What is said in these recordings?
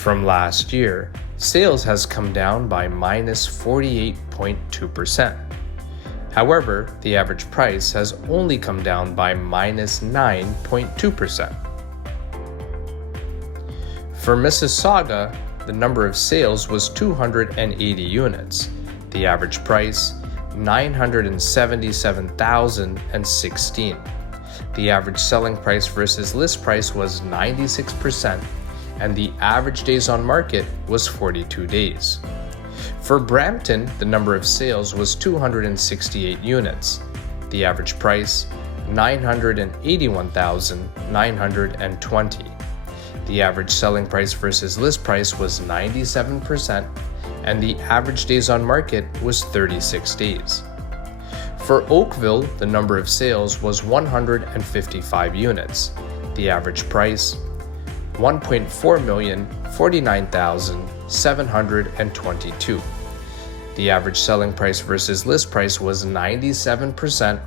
From last year, sales has come down by minus 48.2%. However, the average price has only come down by minus 9.2%. For Mississauga, the number of sales was 280 units. The average price, $977,016. The average selling price versus list price was 96%, and the average days on market was 42 days. For Brampton, the number of sales was 268 units. The average price, $981,920. The average selling price versus list price was 97%, and the average days on market was 36 days. For Oakville, the number of sales was 155 units. The average price, $1,449,722. The average selling price versus list price was 97%,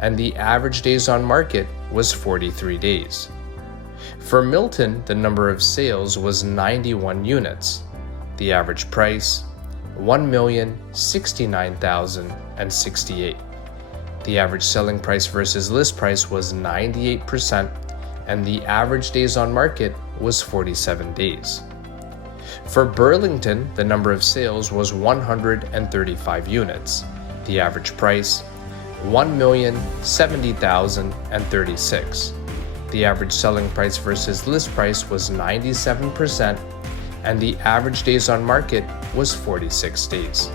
and the average days on market was 43 days. For Milton, the number of sales was 91 units. The average price, $1,069,068. The average selling price versus list price was 98%, and the average days on market was 47 days. For Burlington, the number of sales was 135 units. The average price, $1,070,036. The average selling price versus list price was 97%, and the average days on market was 46 days.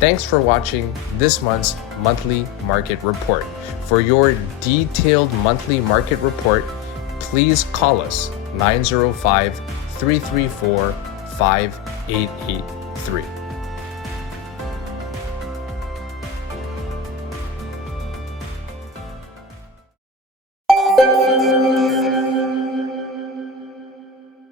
Thanks for watching this month's monthly market report. For your detailed monthly market report, please call us 905-334-5883.